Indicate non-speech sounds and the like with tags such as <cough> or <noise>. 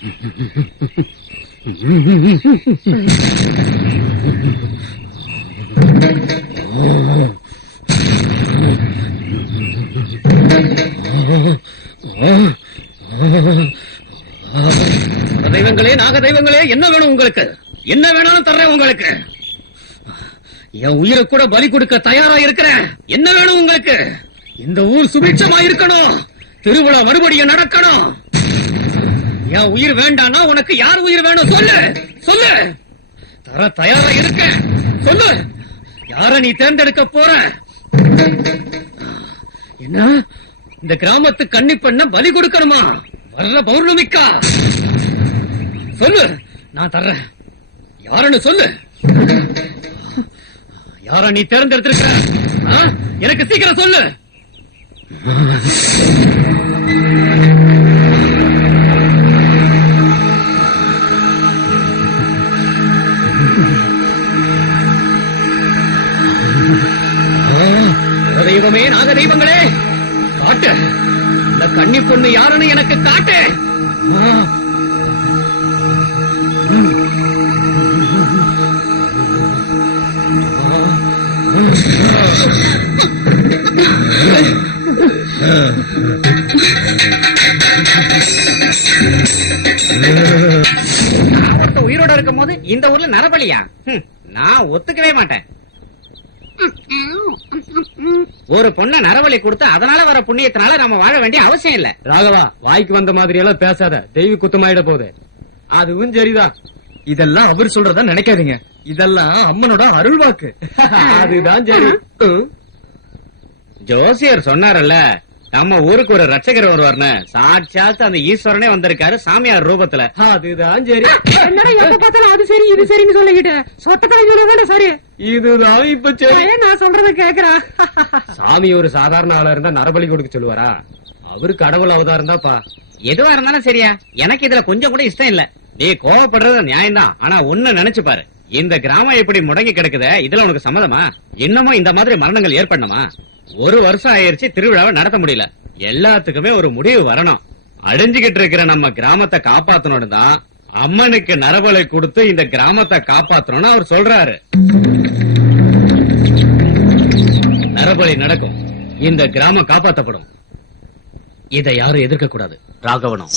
தெய்வங்களே நாக தெய்வங்களே என்ன வேணும் உங்களுக்கு? என்ன வேணாலும் தர்றேன் உங்களுக்கு. என் உயிரை கூட பலி கொடுக்க தயாரா இருக்கிறேன். என்ன வேணும் உங்களுக்கு? இந்த ஊர் சுபிட்சமா இருக்கணும் திருவிழா மறுபடியும் நடக்கணும். என் உயிர் வேண்டானா உனக்கு யார் உயிர் வேணும்? சொல்லு! சொல்லு! தர தயாரா இருக்க! சொல்லு! யார நீ தேர்ந்தெடுக்க போற? என்ன? இந்த கிராமத்து கண்ணி பண்ண பலி கொடுக்கணுமா? வர்ற பௌர்ணமிக்கா? சொல்லு! நான் தர்றேன். யாருன்னு சொல்லு! யார நீ தேர்ந்தெடுத்திருக்க? ஆ? எனக்கு சீக்கிரம் சொல்லு! நாக தெய்வங்களே காட்டு. இந்த கன்னி பொண்ணு யாருன்னு எனக்கு காட்டு. உயிரோட இருக்கும் போது இந்த ஊர்ல நரபலியா? நான் ஒத்துக்கவே மாட்டேன். ஒரு பொண்ண நரபலி கொடுத்து அதனால வர புண்ணியத்தினால நம்ம வாழ வேண்டிய அவசியம் இல்ல. ராகவா வாய்க்கு வந்த மாதிரி எல்லாம் பேசாத. தெய்வ குத்தமாயிட போகுது. அதுவும் சரிதான். இதெல்லாம் அவர் சொல்றதா நினைக்காதீங்க. இதெல்லாம் அம்மனோட அருள் வாக்கு. <laughs> அதுதான் சரி. ஜோசியர் சொன்னாரல்ல நம்ம ஊருக்கு ஒரு ரட்சகர் வருவார்னு. சாட்சாத் அந்த ஈஸ்வரனே வந்திருக்காரு சாமியார் ரூபத்துல. அதுதான் சரி. என்னடா எப்ப பார்த்தாலும் அது சரி இது சரின்னு சொல்லிக்கிட்டு. சொட்டத்தை இவ்வளவு சரி. இதுதான் இப்ப சரி. நான் சொல்றத கேக்குறான் சாமி ஒரு சாதாரண ஆளா இருந்தா நரபலி கொடுக்க சொல்லுவாரா? அவரு கடவுள் அவதாரம் தான்ப்பா எதுவா இருந்தாலும் சரியா. எனக்கு இதுல கொஞ்சம் கூட இஷ்டம் இல்ல. நீ கோவப்படுறது நியாயம்தான். ஆனா ஒண்ணு நினைச்சு பாரு. இந்த கிராமம் எப்படி முடங்கி கிடக்குதே இதுல உனக்கு சம்மதமா? இன்னமும் இந்த மாதிரி மரணங்கள் ஏற்படணுமா? ஒரு வருஷம் ஆயிருச்சு திருவிழாவை நடத்த முடியல. எல்லாத்துக்குமே ஒரு முடிவு வரணும். அழிஞ்சுகிட்டு இருக்கிற நம்ம கிராமத்தை காப்பாத்தணும்னு தான் அம்மனுக்கு நரபலை கொடுத்து இந்த கிராமத்தை காப்பாத்தணும்னு அவர் சொல்றாரு. நரபலி நடக்கும். இந்த கிராமம் காப்பாத்தப்படும். இதை யாரும் எதிர்க்க கூடாது ராகவனம்.